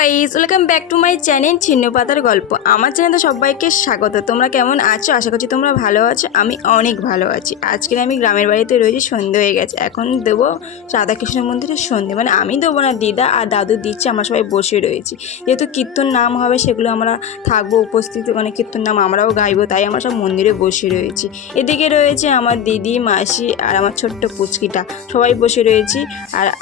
Guys, welcome back to my channel ছিন্ন পাতার গল্প। আমার চ্যানেলে সবাইকে স্বাগত। তোমরা কেমন আছো? আশা করছি তোমরা ভালো আছো। আমি অনেক ভালো আছি। আজকে আমি গ্রামের বাড়িতে রয়েছি, সন্ধে হয়ে গেছে। এখন দেবো রাধাকৃষ্ণ মন্দিরের সন্ধে, মানে আমি দেবো না, দিদা আর দাদু দিচ্ছে। আমরা সবাই বসে রয়েছি, যেহেতু কীর্তন নাম হবে সেগুলো আমরা থাকবো উপস্থিত, মানে কীর্তন নাম আমরাও গাইবো, তাই আমরা সব মন্দিরে বসে রয়েছি। এদিকে রয়েছে আমার দিদি, মাসি আর আমার ছোট্ট পুচকিটা, সবাই বসে রয়েছি।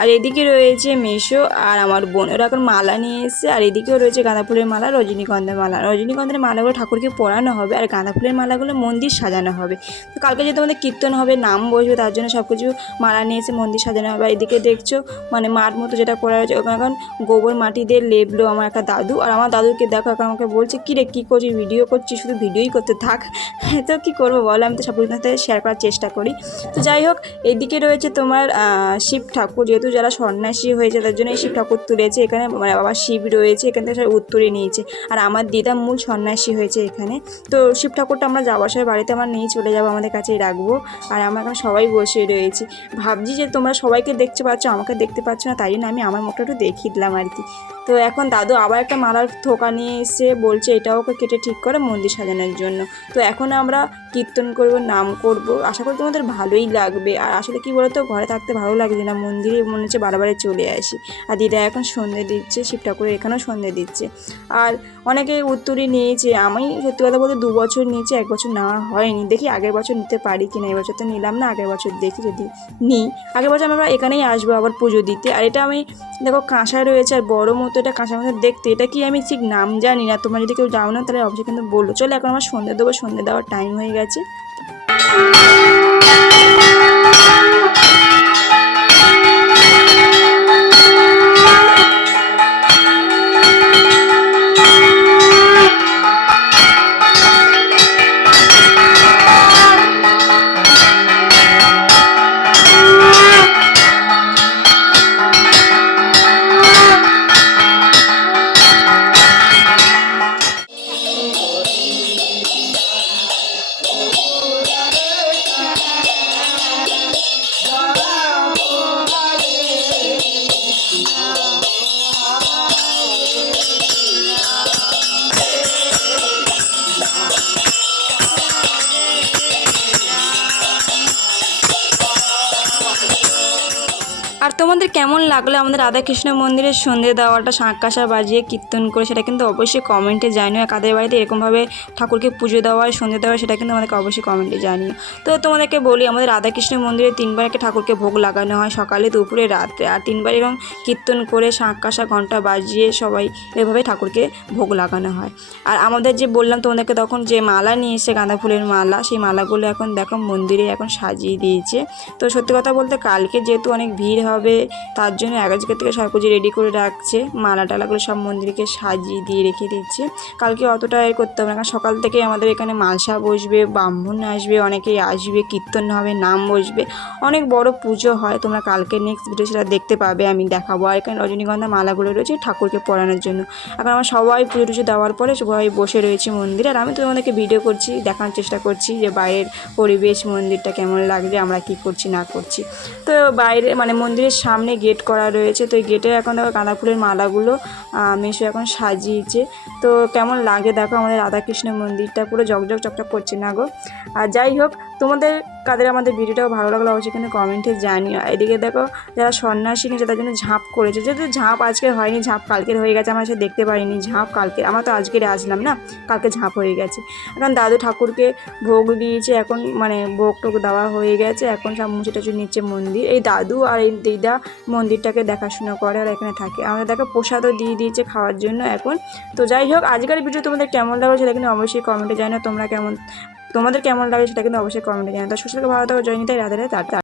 আর এদিকে রয়েছে মেশো আর আমার বোন, ওরা এখন মালা নিয়ে এসছে। আর এদিকেও রয়েছে গাঁদা ফুলের মালা, রজনীগন্ধার মালা। রজনীগন্ধার মালাগুলো ঠাকুরকে পরানো হবে, আর গাঁদা ফুলের মালাগুলো মন্দির সাজানো হবে। তো কালকে যেহেতু আমাদের কীর্তন হবে, নাম বসবে, তার জন্য সব কিছু মালা নিয়ে এসে মন্দির সাজানো হবে। আর এদিকে দেখছো মানে মাঠ মতো যেটা করা হয়েছে, ওখানে এখন গোবর মাটি দিয়ে লেপলো আমার একটা দাদু। আর আমার দাদুকে দেখো এখন আমাকে বলছে, কী রে কী করছিস, ভিডিও করছিস, শুধু ভিডিওই করতে থাক। তো কী করবো বলো, আমি তো সব কিছুর সাথে শেয়ার করার চেষ্টা করি। তো যাই হোক, এদিকে রয়েছে তোমার শিব ঠাকুর, যেহেতু যারা সন্ন্যাসী হয়েছে তার জন্য এই শিব ঠাকুর তুলেছে এখানে, মানে বাবা শিব রয়েছে এখান থেকে সব উত্তরে নিয়েছে। আর আমার দিদা মূল সন্ন্যাসী হয়েছে এখানে। তো শিব ঠাকুরটা আমরা যাওয়ার সময় বাড়িতে আমরা নিয়ে চলে যাবো, আমাদের কাছেই রাখবো। আর আমরা এখন সবাই বসে রয়েছি, ভাবছি যে তোমরা সবাইকে দেখতে পাচ্ছ, আমাকে দেখতে পাচ্ছ না, তাই জন্য আমি আমার মুখটা একটু দেখিয়ে দিলাম আর কি। তো এখন দাদু আবার একটা মালার থোকা নিয়ে এসে বলছে এটাও ওকে কেটে ঠিক করে মন্দির সাজানোর জন্য। তো এখন আমরা কীর্তন করব, নাম করব, আশা করি তোমাদের ভালোই লাগবে। আর আসলে কি বলতো, ঘরে থাকতে ভালো লাগছে না, মন্দিরে মনে হচ্ছে বারবারে চলে আসি। আর দিদা এখন সন্ধে দিচ্ছে, শিব ঠাকুরের এখানেও সন্ধে দিচ্ছে। আর অনেকে উত্তরই নিয়েছে, আমি সত্যি কথা বলতে 2 বছর নিয়েছি, 1 বছর নেওয়া হয়নি। দেখি আগের বছর নিতে পারি কিনা, এবছর তো নিলাম না, আগের বছর দেখি যদি নিই। আগের বছর আমরা এখানেই আসবো আবার পুজো দিতে। আর এটা আমি দেখো কাঁসা রয়েছে, আর বড়ো মতো এটা কাঁসার মতো দেখতে। এটা কি আমি ঠিক নাম জানি না, তোমরা যদি কেউ জানো না তাহলে অবশ্যই কিন্তু বললো। চলো এখন আমার সন্ধে দেবো, সন্ধে দেওয়ার টাইম হয়ে গেছে। আর তোমাদের কেমন লাগলো আমাদের রাধাকৃষ্ণ মন্দিরের সন্ধে দেওয়াটা, শাঁখ-কাঁসা বাজিয়ে কীর্তন করে, সেটা কিন্তু অবশ্যই কমেন্টে জানিও। কাদের বাড়িতে এরকমভাবে ঠাকুরকে পুজো দেওয়া হয়, সন্ধে দেওয়া হয়, সেটা কিন্তু আমাদেরকে অবশ্যই কমেন্টে জানিও। তো তোমাদেরকে বলি, আমাদের রাধাকৃষ্ণ মন্দিরে 3বার ঠাকুরকে ভোগ লাগানো হয়, সকালে, দুপুরে, রাত্রে। আর 3বার এরকম কীর্তন করে শাঁখ-কাঁসা ঘণ্টা বাজিয়ে সবাই এভাবে ঠাকুরকে ভোগ লাগানো হয়। আর আমাদের যে বললাম তোমাদেরকে তখন, যে মালা নিয়ে এসে গাঁদা ফুলের মালা, সেই মালাগুলো এখন দেখো মন্দিরে এখন সাজিয়ে দিয়েছে। তো সত্যি কথা বলতে কালকে যেহেতু অনেক ভিড় হবে, তার জন্য আগে থেকে সব কিছু রেডি করে রাখছে, মালা টালাগুলো সব মন্দিরকে সাজিয়ে দিয়ে রেখে দিচ্ছে। কালকে অতটা করতে হবে না, কারণ সকাল থেকে আমাদের এখানে মালসা বসবে, ব্রাহ্মণ আসবে, অনেকেই আসবে, কীর্তন হবে, নাম বসবে, অনেক বড় পুজো হয়। তোমরা কালকে নেক্সট ভিডিও সেটা দেখতে পাবে, আমি দেখাবো। আর এখানে রজনীগন্ধা মালাগুলো রয়েছে ঠাকুরকে পরানোর জন্য। এখন আমরা সবাই পুজো টুজো দেওয়ার পরে সবাই বসে রয়েছি মন্দিরে। আর আমি তোমাদেরকে ভিডিও করছি, দেখানোর চেষ্টা করছি যে বাইরের পরিবেশ, মন্দিরটা কেমন লাগছে, আমরা কি করছি না করছি। তো বাইরে মানে মন্দিরের সামনে গেট করা রয়েছে, তো এই গেটে এখন দেখো গাঁদা ফুলের মালাগুলো মেশো এখন সাজিয়েছে। তো কেমন লাগে দেখো, আমাদের রাধাকৃষ্ণ মন্দিরটা পুরো জকজক চকচক করছে না গো। আর যাই হোক, তোমাদের কাদের আমাদের ভিডিওটাও ভালো লাগলো অবশ্যই কিন্তু কমেন্টে জানিও। এদিকে দেখো যারা সন্ন্যাসী নিয়েছে তার জন্য ঝাঁপ করেছে, যেহেতু ঝাঁপ আজকে হয়নি, ঝাঁপ কালকের হয়ে গেছে, আমরা সে দেখতে পারিনি। ঝাঁপ কালকে, আমরা তো আজকের আসলাম না, কালকে ঝাঁপ হয়ে গেছে। এখন দাদু ঠাকুরকে ভোগ দিয়েছে, এখন মানে ভোগ টোগ দেওয়া হয়ে গেছে, এখন সব মুছে টুছে নিচ্ছে মন্দির। এই দাদু আর এই দিদা মন্দিরটাকে দেখাশোনা করে আর এখানে থাকে। আমাদের দেখো প্রসাদও দিয়ে দিয়েছে খাওয়ার জন্য এখন। তো যাই হোক, আজকের ভিডিও তোমাদের কেমন লাগলো সেটা কিন্তু অবশ্যই কমেন্টে জানাও। তোমাদের কেমন লাগে সেটা কিন্তু অবশ্যই কমেন্টে জানাও। তো সুস্থ ভালো থাকো, জয় নিতাই, রাধে রাধে, টাটা।